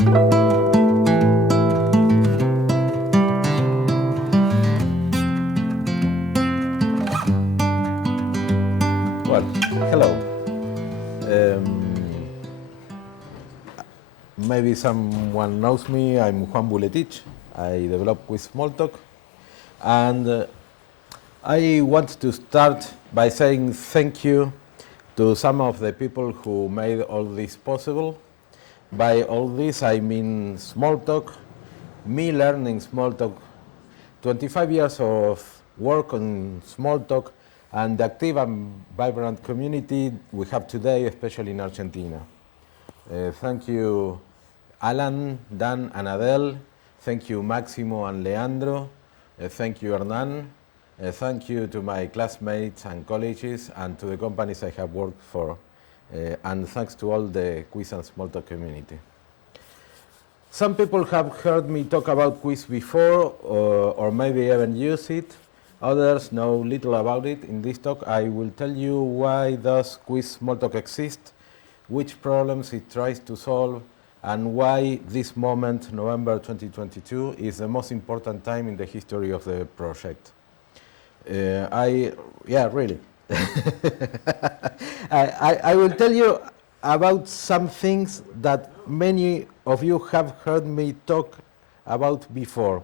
Well, hello. Maybe someone knows me. I'm Juan Vuletich. I develop with Smalltalk. And I want to start by saying thank you to some of the people who made all this possible. By all this, I mean Smalltalk, me learning Smalltalk, 25 years of work on Smalltalk, and the active and vibrant community we have today, especially in Argentina. Thank you, Alan, Dan, and Adele. Thank you, Maximo and Leandro. Thank you, Hernan. Thank you to my classmates and colleagues and to the companies I have worked for. And thanks to all the Cuis and Smalltalk community. Some people have heard me talk about Cuis before or maybe even use it. Others know little about it. In this talk, I will tell you why does Cuis Smalltalk exist, which problems it tries to solve, and why this moment, November 2022, is the most important time in the history of the project. Really. I will tell you about some things that many of you have heard me talk about before.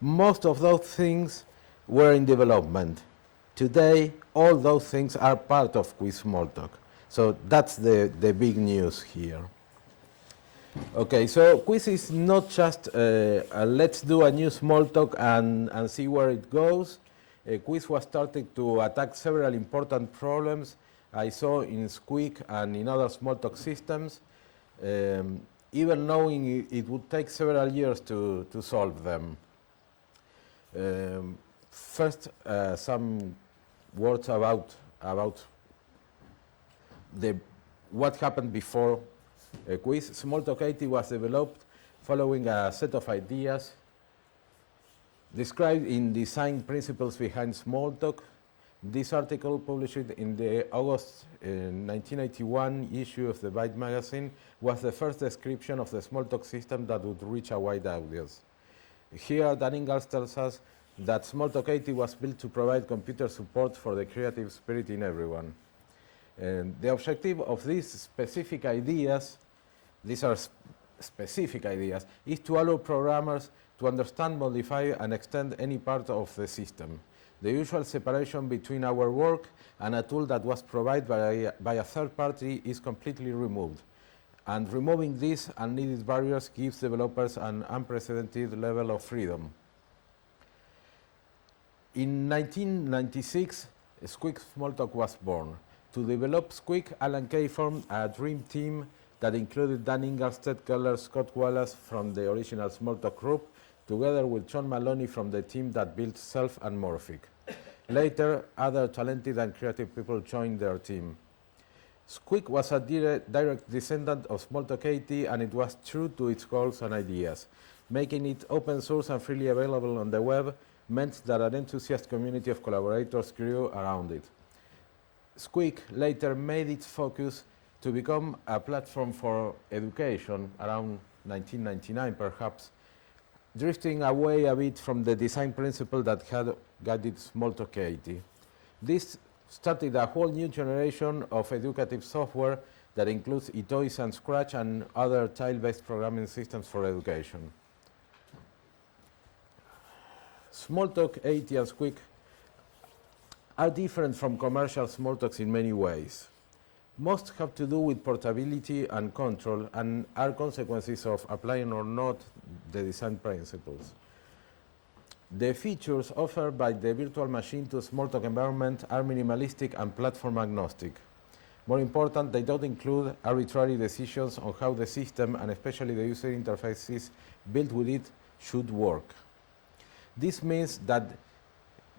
Most of those things were in development. Today, all those things are part of Cuis Smalltalk. So that's the big news here. Okay, so Cuis is not just let's do a new Smalltalk and see where it goes. Cuis was started to attack several important problems I saw in Squeak and in other Smalltalk systems, even knowing it would take several years to solve them. First, some words about what happened before Cuis. Smalltalk 80 was developed following a set of ideas described in design principles behind Smalltalk. This article, published in the August 1981 issue of the Byte magazine, was the first description of the Smalltalk system that would reach a wide audience. Here, Dan Ingalls tells us that Smalltalk 80 was built to provide computer support for the creative spirit in everyone. And the objective of these specific ideas, these are specific ideas, is to allow programmers to understand, modify, and extend any part of the system. The usual separation between our work and a tool that was provided by a third party is completely removed. And removing these unneeded barriers gives developers an unprecedented level of freedom. In 1996, Squeak Smalltalk was born. To develop Squeak, Alan Kay formed a dream team that included Dan Ingalls, Ted Keller, Scott Wallace from the original Smalltalk group, together with John Maloney from the team that built Self and Morphic. Later, other talented and creative people joined their team. Squeak was a direct descendant of Smalltalk 80, and it was true to its goals and ideas. Making it open source and freely available on the web meant that an enthusiast community of collaborators grew around it. Squeak later made its focus to become a platform for education around 1999 perhaps, drifting away a bit from the design principle that had guided Smalltalk 80. This started a whole new generation of educative software that includes eToys and Scratch and other tile-based programming systems for education. Smalltalk 80 and Squeak are different from commercial Smalltalks in many ways. Most have to do with portability and control and are consequences of applying or not the design principles. The features offered by the virtual machine to Smalltalk environment are minimalistic and platform agnostic. More important, they don't include arbitrary decisions on how the system, and especially the user interfaces built with it, should work. This means that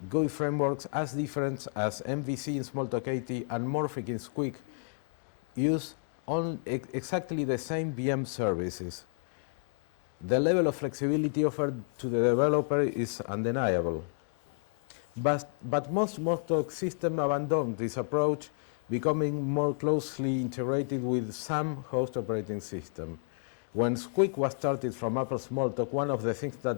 GUI frameworks as different as MVC in Smalltalk 80 and Morphic in Squeak use exactly the same VM services. The level of flexibility offered to the developer is undeniable. But most Smalltalk systems abandoned this approach, becoming more closely integrated with some host operating system. When Squeak was started from Apple Smalltalk, one of the things that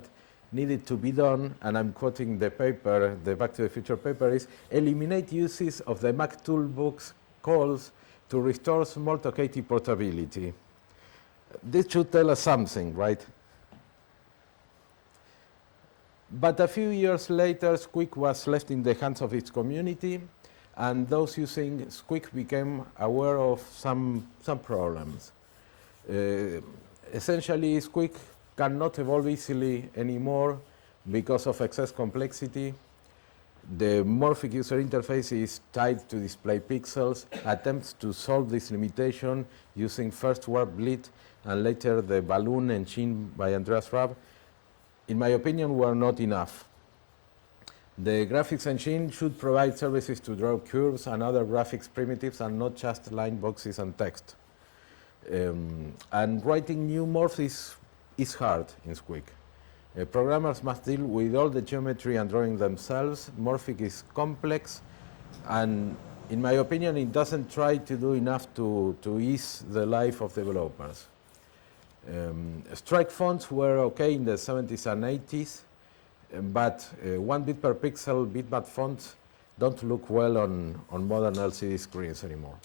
needed to be done, and I'm quoting the paper, the Back to the Future paper, is eliminate uses of the Mac toolbox calls to restore Smalltalk 80 portability. This should tell us something, right? But a few years later, Squeak was left in the hands of its community, and those using Squeak became aware of some problems. Essentially, Squeak cannot evolve easily anymore because of excess complexity. The Morphic user interface is tied to display pixels. Attempts to solve this limitation using first warp bleed and later the balloon engine by Andreas Raab, in my opinion, were not enough. The graphics engine should provide services to draw curves and other graphics primitives and not just line boxes and text. And writing new morphs is hard in Squeak. Programmers must deal with all the geometry and drawing themselves. Morphic is complex, and in my opinion, it doesn't try to do enough to ease the life of developers. Strike fonts were okay in the 70s and 80s, but 1 bit per pixel bitmap fonts don't look well on modern LCD screens anymore.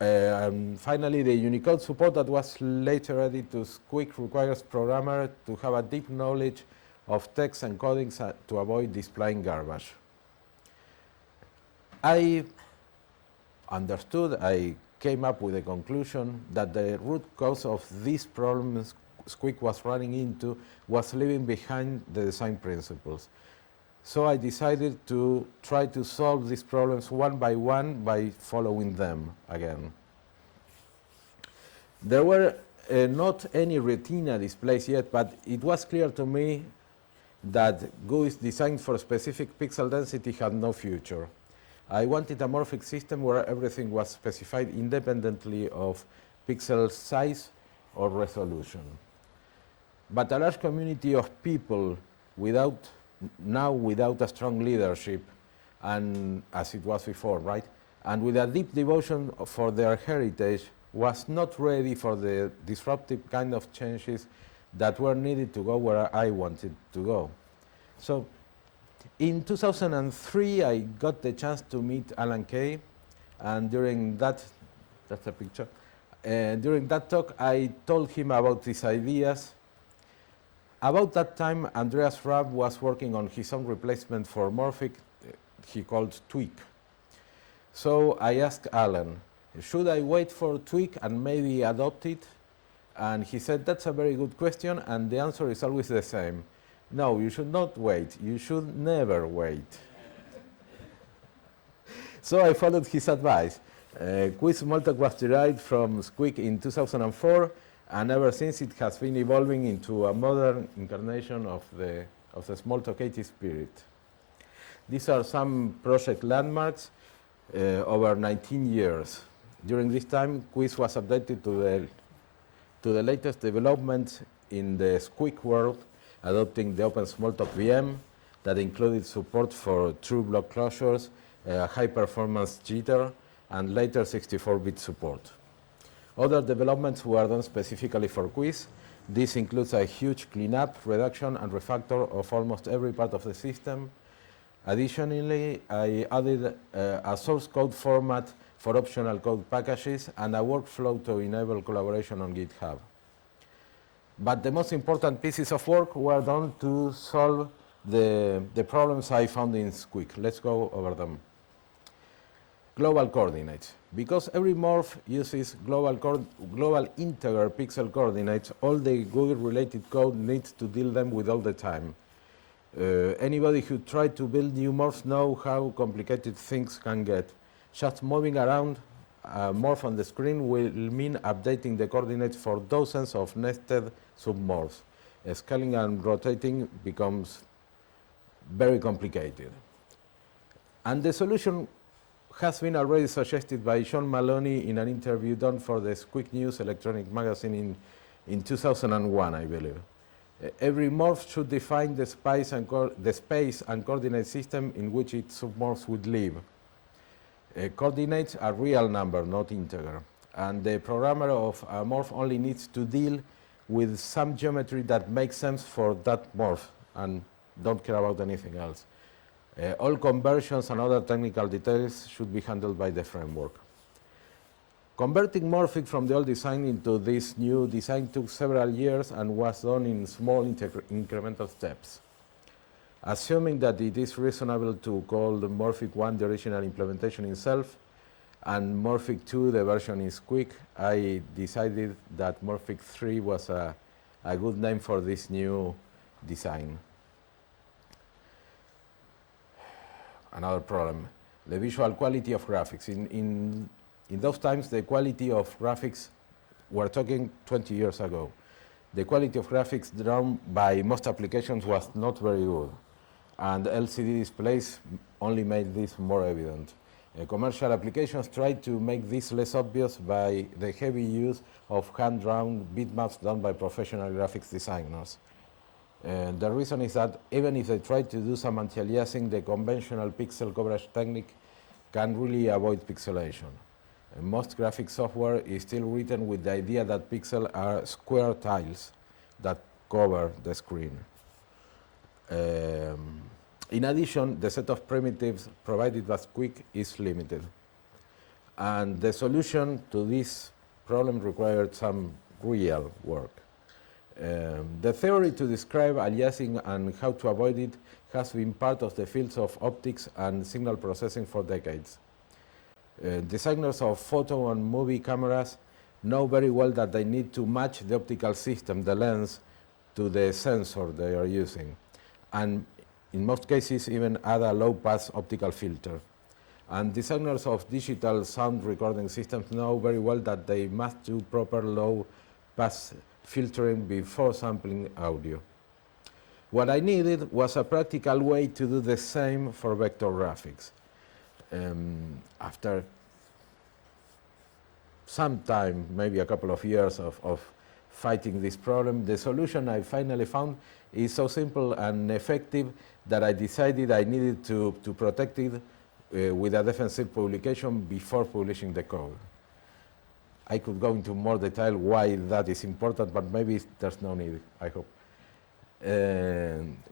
And finally, the Unicode support that was later added to Squeak requires programmers to have a deep knowledge of text encodings to avoid displaying garbage. I came up with a conclusion that the root cause of these problems Squeak was running into was leaving behind the design principles. So I decided to try to solve these problems one by following them again. There were not any retina displays yet, but it was clear to me that GUIs designed for specific pixel density had no future. I wanted a morphic system where everything was specified independently of pixel size or resolution. But a large community of people without a strong leadership, and as it was before, right? And with a deep devotion for their heritage, was not ready for the disruptive kind of changes that were needed to go where I wanted to go. So in 2003, I got the chance to meet Alan Kay, and during that, that's a picture, during that talk, I told him about these ideas. About that time, Andreas Raab was working on his own replacement for Morphic, he called Tweak. So I asked Alan, should I wait for Tweak and maybe adopt it? And he said, that's a very good question, and the answer is always the same. No, you should not wait. You should never wait. So I followed his advice. Cuis Smalltalk was derived from Squeak in 2004, and ever since it has been evolving into a modern incarnation of the Smalltalk 80 spirit. These are some project landmarks over 19 years. During this time, Cuis was updated to the latest developments in the Squeak world, adopting the Open Smalltalk VM that included support for true block closures, high-performance jitter, and later 64-bit support. Other developments were done specifically for Cuis. This includes a huge cleanup, reduction, and refactor of almost every part of the system. Additionally, I added a source code format for optional code packages and a workflow to enable collaboration on GitHub. But the most important pieces of work were done to solve the problems I found in Squeak. Let's go over them. Global coordinates. Because every morph uses global integer pixel coordinates, all the GUI-related code needs to deal them with all the time. Anybody who tried to build new morphs know how complicated things can get. Just moving around a morph on the screen will mean updating the coordinates for dozens of nested submorphs. Scaling and rotating becomes very complicated. And the solution has been already suggested by John Maloney in an interview done for the Squeak News electronic magazine in 2001, I believe. Every morph should define the space and coordinate system in which its submorphs would live. Coordinates are real number, not integer. and the programmer of a morph only needs to deal with some geometry that makes sense for that morph and don't care about anything else. All conversions and other technical details should be handled by the framework. Converting Morphic from the old design into this new design took several years and was done in small incremental steps. Assuming that it is reasonable to call the Morphic 1 the original implementation itself, and Morphic 2 the version is Squeak, I decided that Morphic 3 was a good name for this new design. Another problem, the visual quality of graphics. In those times, the quality of graphics, we're talking 20 years ago, the quality of graphics drawn by most applications was not very good, and LCD displays only made this more evident. Commercial applications tried to make this less obvious by the heavy use of hand-drawn bitmaps done by professional graphics designers. The reason is that even if they try to do some anti-aliasing, the conventional pixel coverage technique can really avoid pixelation. Most graphic software is still written with the idea that pixels are square tiles that cover the screen. In addition, the set of primitives provided by Squeak is limited. And the solution to this problem required some real work. The theory to describe aliasing and how to avoid it has been part of the fields of optics and signal processing for decades. Designers of photo and movie cameras know very well that they need to match the optical system, the lens, to the sensor they are using, and in most cases even add a low-pass optical filter. And designers of digital sound recording systems know very well that they must do proper low-pass filtering before sampling audio. What I needed was a practical way to do the same for vector graphics. After some time, maybe a couple of years of fighting this problem, the solution I finally found is so simple and effective that I decided I needed to protect it with a defensive publication before publishing the code. I could go into more detail why that is important, but maybe there's no need, I hope.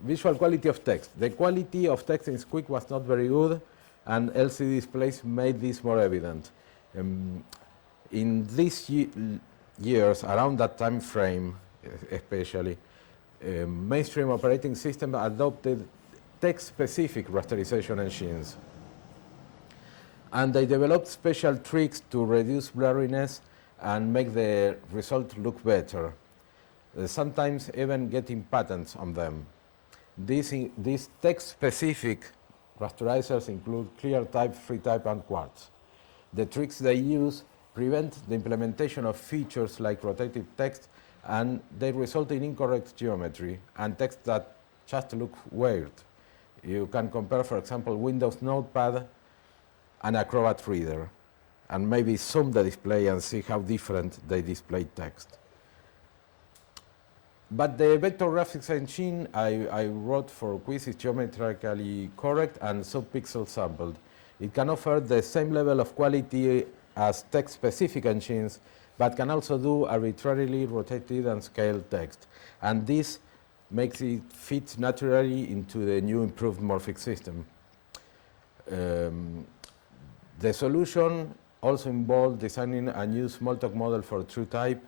Visual quality of text. The quality of text in Squeak was not very good, and LCD displays made this more evident. In these years, around that time frame especially, mainstream operating systems adopted text-specific rasterization engines. And they developed special tricks to reduce blurriness and make the result look better, sometimes even getting patents on them. These text-specific rasterizers include ClearType, FreeType, and Quartz. The tricks they use prevent the implementation of features like rotated text, and they result in incorrect geometry and text that just look weird. You can compare, for example, Windows Notepad and Acrobat Reader, and maybe zoom the display and see how different they display text. But the vector graphics engine I wrote for Cuis is geometrically correct and sub-pixel sampled. It can offer the same level of quality as text-specific engines, but can also do arbitrarily rotated and scaled text. And this makes it fit naturally into the new improved Morphic system. The solution also involved designing a new Smalltalk model for TrueType,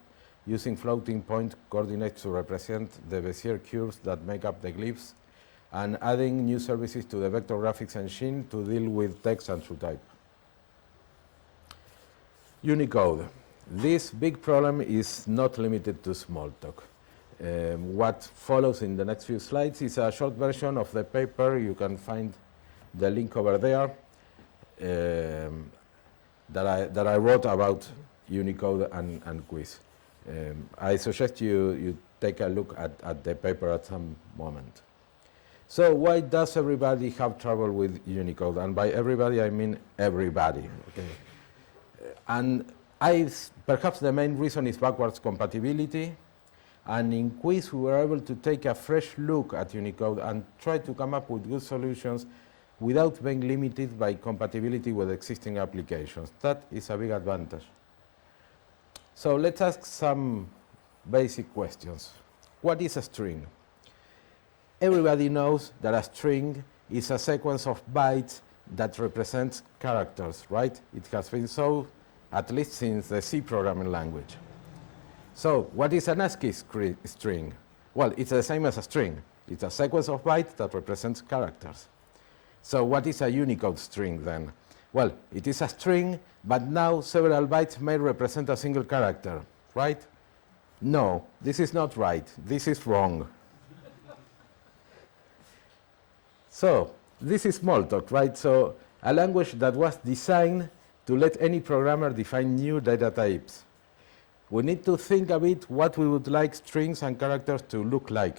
using floating point coordinates to represent the Bezier curves that make up the glyphs, and adding new services to the vector graphics engine to deal with text and TrueType. Unicode. This big problem is not limited to Smalltalk. What follows in the next few slides is a short version of the paper. You can find the link over there that I wrote about Unicode and Cuis. I suggest you take a look at the paper at some moment. So why does everybody have trouble with Unicode? And by everybody, I mean everybody. Okay. And perhaps the main reason is backwards compatibility. And in Cuis, we were able to take a fresh look at Unicode and try to come up with good solutions without being limited by compatibility with existing applications. That is a big advantage. So let's ask some basic questions. What is a string? Everybody knows that a string is a sequence of bytes that represents characters, right? It has been so at least since the C programming language. So what is an ASCII string? Well, it's the same as a string. It's a sequence of bytes that represents characters. So what is a Unicode string then? Well, it is a string, but now several bytes may represent a single character, right? No, this is not right. This is wrong. So this is Smalltalk, right? So a language that was designed to let any programmer define new data types. We need to think a bit what we would like strings and characters to look like,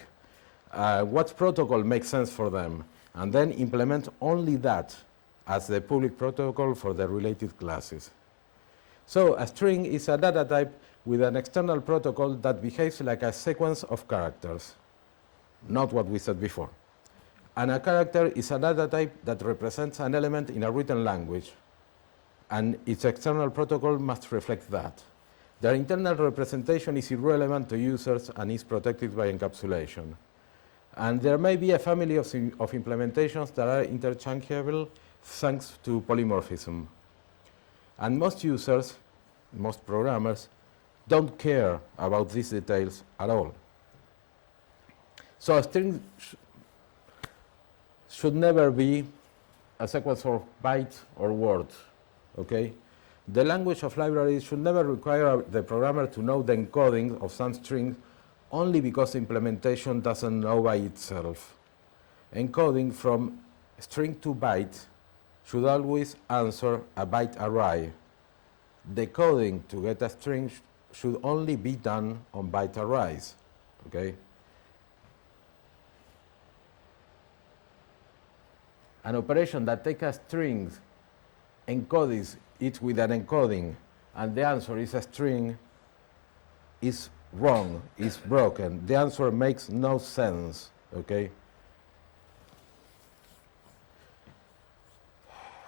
what protocol makes sense for them, and then implement only that as the public protocol for the related classes. So a string is a data type with an external protocol that behaves like a sequence of characters, not what we said before. And a character is a data type that represents an element in a written language, and its external protocol must reflect that. Their internal representation is irrelevant to users and is protected by encapsulation. And there may be a family of implementations that are interchangeable thanks to polymorphism. And most users, most programmers, don't care about these details at all. So a string should never be a sequence of bytes or words, okay? The language of libraries should never require the programmer to know the encoding of some string only because the implementation doesn't know by itself. Encoding from string to byte should always answer a byte array. Decoding to get a string should only be done on byte arrays, okay? An operation that takes a string, encodes it with an encoding, and the answer is a string, is wrong, is broken. The answer makes no sense, okay?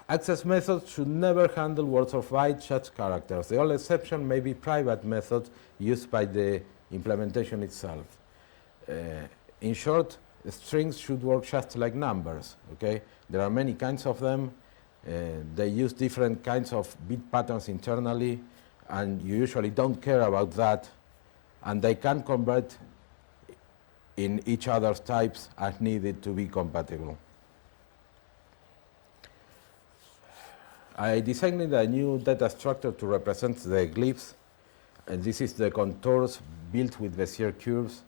Access methods should never handle words of byte such characters. The only exception may be private methods used by the implementation itself. In short, strings should work just like numbers, okay? There are many kinds of them. They use different kinds of bit patterns internally, and you usually don't care about that, and they can convert in each other's types as needed to be compatible. I designed a new data structure to represent the glyphs, and this is the contours built with Bezier curves.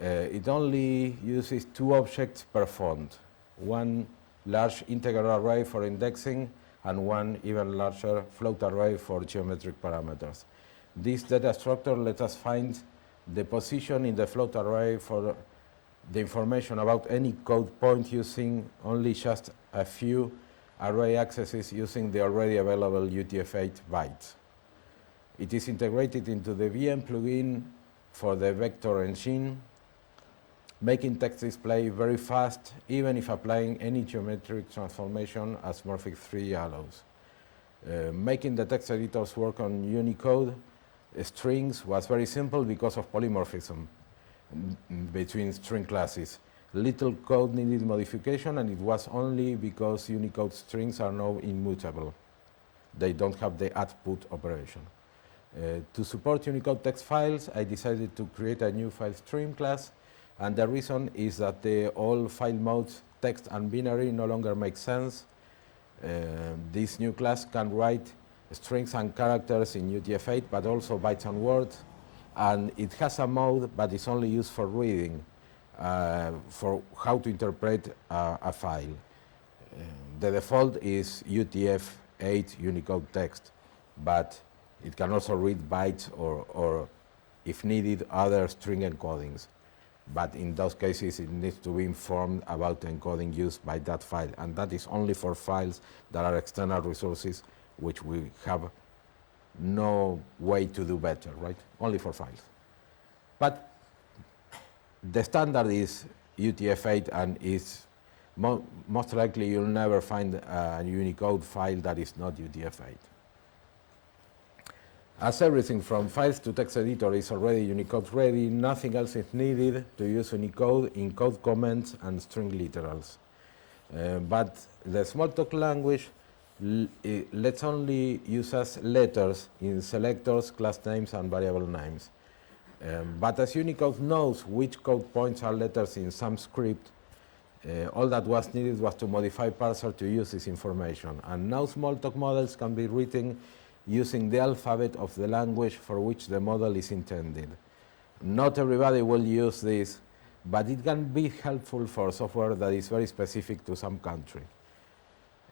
It only uses 2 objects per font, one large integer array for indexing and one even larger float array for geometric parameters. This data structure lets us find the position in the float array for the information about any code point using only just a few array accesses using the already available UTF-8 bytes. It is integrated into the VM plugin for the vector engine, making text display very fast, even if applying any geometric transformation as Morphic 3 allows. Making the text editors work on Unicode strings was very simple because of polymorphism between string classes. Little code needed modification, and it was only because Unicode strings are now immutable. They don't have the output operation. To support Unicode text files, I decided to create a new file stream class, and the reason is that the all file modes, text and binary, no longer make sense. This new class can write strings and characters in UTF-8, but also bytes and words, and it has a mode, but it's only used for reading, for how to interpret a file. The default is UTF-8 Unicode text, but it can also read bytes or, if needed, other string encodings. But in those cases, it needs to be informed about the encoding used by that file, and that is only for files that are external resources, which we have no way to do better, right? Only for files. But the standard is UTF-8, and is most likely you'll never find a Unicode file that is not UTF-8. As everything from files to text editor is already Unicode ready, nothing else is needed to use Unicode, encode comments and string literals. But the Smalltalk language lets only use as letters in selectors, class names and variable names. But as Unicode knows which code points are letters in some script, all that was needed was to modify parser to use this information. And now Smalltalk models can be written using the alphabet of the language for which the model is intended. Not everybody will use this, but it can be helpful for software that is very specific to some country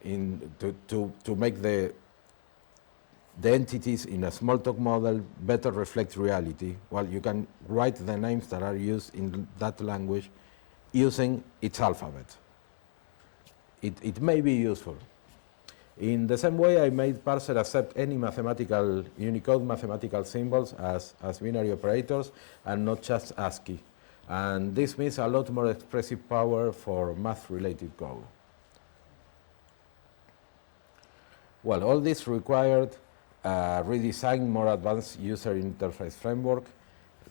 to make the entities in a Smalltalk model better reflect reality. Well, you can write the names that are used in that language using its alphabet. It may be useful. In the same way, I made parser accept any mathematical Unicode mathematical symbols as binary operators and not just ASCII. And this means a lot more expressive power for math-related code. Well, all this required a redesigned, more advanced user interface framework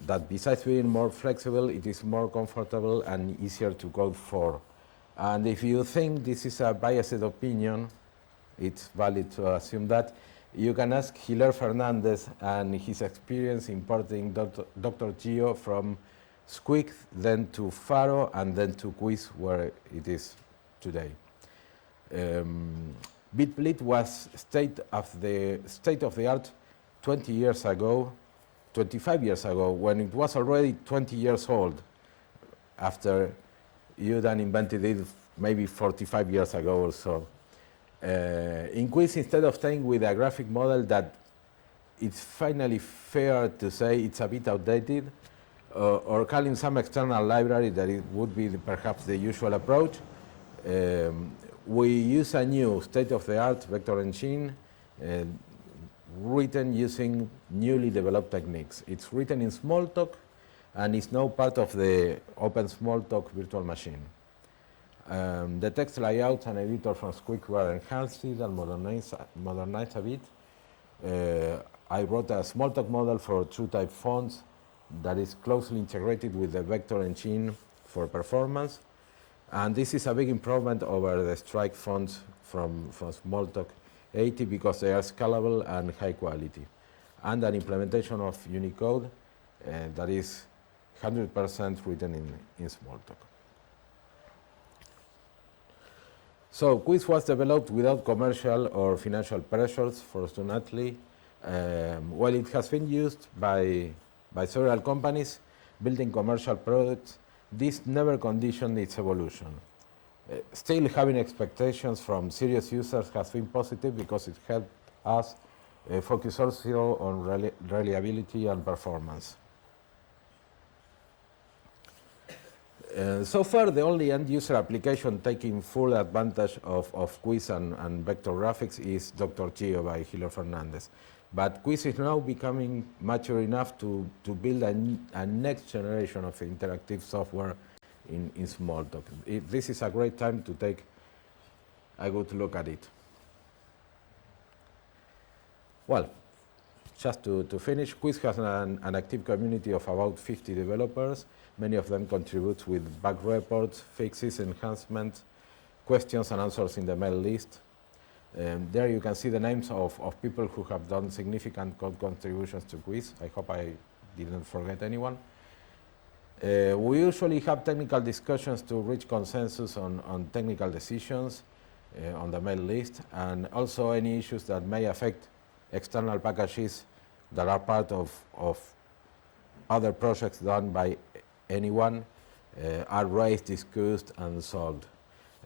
that, besides being more flexible, it is more comfortable and easier to code for. And if you think this is a biased opinion, it's valid to assume that. You can ask Hilaire Fernandez and his experience importing Dr. Geo from Squeak, then to Faro, and then to Cuis, where it is today. Bitblit was state of the art 20 years ago, 25 years ago, when it was already 20 years old, after you then invented it maybe 45 years ago or so. In Cuis, instead of staying with a graphic model that it's finally fair to say it's a bit outdated, or calling some external library that it would be perhaps the usual approach, we use a new state-of-the-art vector engine written using newly developed techniques. It's written in Smalltalk and is now part of the Open Smalltalk virtual machine. The text layout and editor from Squeak were enhanced and modernized a bit. I wrote a Smalltalk model for TrueType fonts that is closely integrated with the vector engine for performance. And this is a big improvement over the Strike fonts from Smalltalk 80 because they are scalable and high quality. And an implementation of Unicode that is 100% written in Smalltalk. So Cuis was developed without commercial or financial pressures, fortunately. While it has been used by several companies building commercial products, this never conditioned its evolution. Still, having expectations from serious users has been positive because it helped us focus also on reliability and performance. So far, the only end-user application taking full advantage of Cuis and vector graphics is Dr. Geo by Hilaire Fernandez. But Cuis is now becoming mature enough to build a next generation of interactive software in Smalltalk. This is a great time to take a good look at it. Well, just to finish, Cuis has an active community of about 50 developers. Many of them contribute with bug reports, fixes, enhancements, questions and answers in the mail list. There you can see the names of people who have done significant code contributions to Cuis. I hope I didn't forget anyone. We usually have technical discussions to reach consensus on technical decisions on the mail list, and also any issues that may affect external packages that are part of other projects done by anyone are raised, discussed, and solved.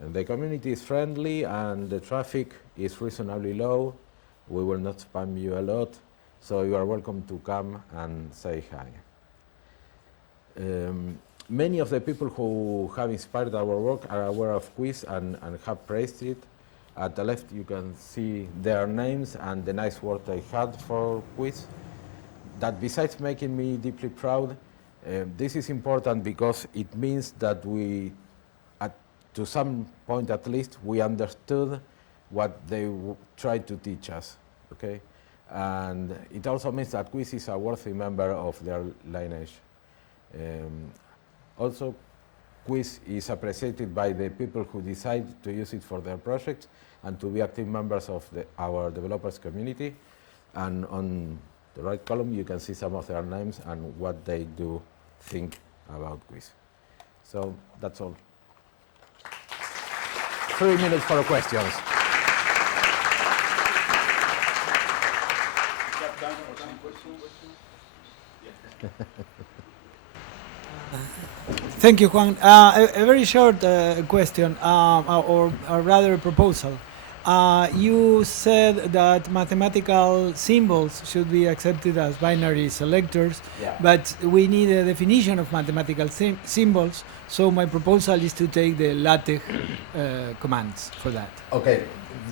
And the community is friendly and the traffic is reasonably low. We will not spam you a lot, so you are welcome to come and say hi. Many of the people who have inspired our work are aware of Cuis and have praised it. At the left you can see their names and the nice word they had for Cuis. That, besides making me deeply proud, this is important because it means that we, to some point at least, we understood what they tried to teach us. Okay, And it also means that Cuis is a worthy member of their lineage. Also, Cuis is appreciated by the people who decide to use it for their projects and to be active members of our developers community. And on the right column, you can see some of their names and what they do think about Cuis. So that's all. 3 minutes for questions. Thank you, Juan. A very short question, or rather a proposal. You said that mathematical symbols should be accepted as binary selectors, but we need a definition of mathematical symbols, so my proposal is to take the LaTeX commands for that. Okay,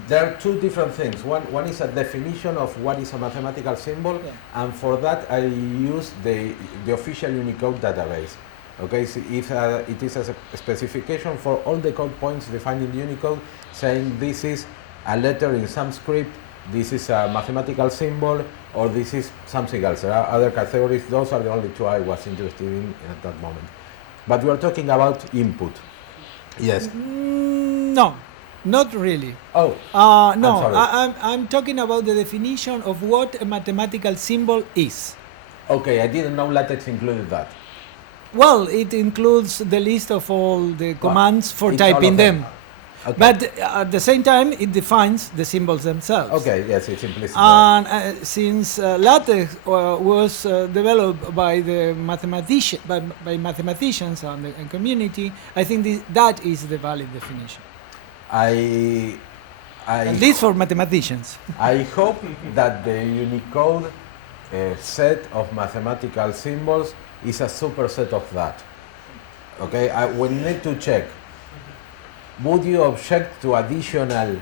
there are two different things. One is a definition of what is a mathematical symbol, and for that I use the official Unicode database. Okay, so if it is a specification for all the code points defined in Unicode, saying this is a letter in some script, this is a mathematical symbol, or this is something else. There are other categories. Those are the only two I was interested in at that moment. But we are talking about input. Yes. No, not really. Oh. No, I'm talking about the definition of what a mathematical symbol is. Okay, I didn't know LaTeX included that. Well, it includes the list of all the commands for typing them. Okay. But at the same time, it defines the symbols themselves. Okay, yes, it's implicit. And since LaTeX was developed by the by mathematicians and community, I think that is the valid definition. At least for mathematicians. I hope that the Unicode set of mathematical symbols is a superset of that. Okay, we need to check. Would you object to additional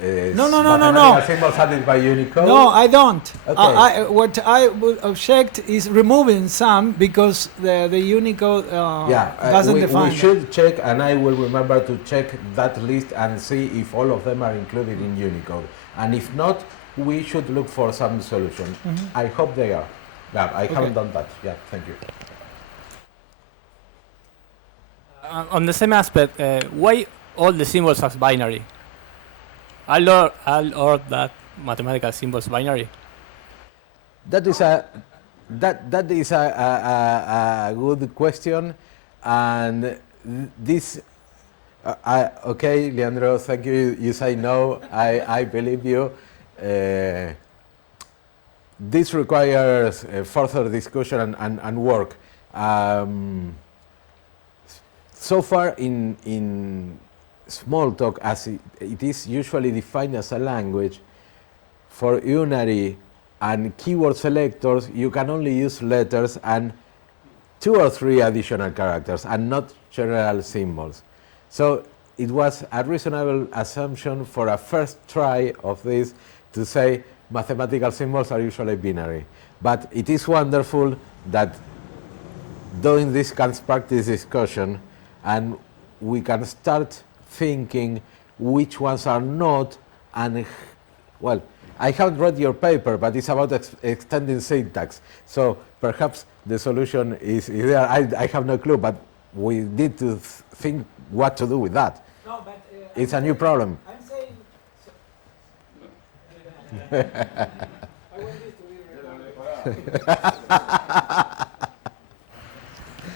mathematical symbols added by Unicode? No, I don't. Okay. What I would object is removing some because the Unicode doesn't define. We should check, and I will remember to check that list and see if all of them are included in Unicode. And if not, we should look for some solution. I hope they are. Yeah, I haven't done that. Yeah, thank you. On the same aspect, why all the symbols are binary? All that mathematical symbols binary? That is a good question, and this. Okay, Leandro, thank you. You say no. I believe you. This requires further discussion and work. So far in Smalltalk, as it is usually defined as a language, for unary and keyword selectors, you can only use letters and 2 or 3 additional characters and not general symbols. So it was a reasonable assumption for a first try of this to say mathematical symbols are usually binary. But it is wonderful that doing this can spark this discussion, and we can start thinking which ones are not. And well, I haven't read your paper, but it's about extending syntax. So perhaps the solution is there. I have no clue, but we need to think what to do with that. No, but, it's a new problem. I'm saying. I want this to be recorded.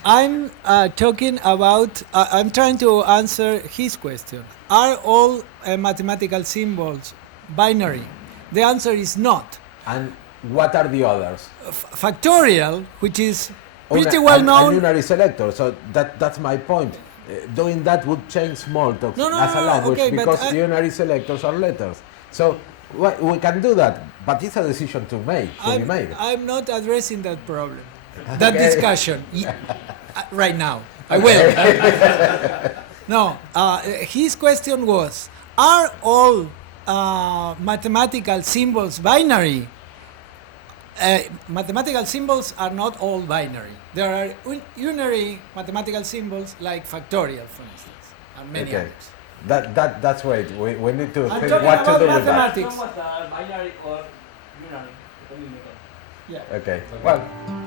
I'm talking about, I'm trying to answer his question. Are all mathematical symbols binary? The answer is not. And what are the others? Factorial, which is pretty well known. And unary selector, so that's my point. Doing that would change Smalltalk as a language, because unary selectors are letters. So we can do that, but it's a decision to be made. I'm not addressing that problem. That discussion right now. I will. No, his question was, are all mathematical symbols binary? Mathematical symbols are not all binary. There are unary mathematical symbols like factorial, for instance, and many others. That's right. We need to think talking what to about do with that. mathematics. Some are binary or Yeah. Okay. Well,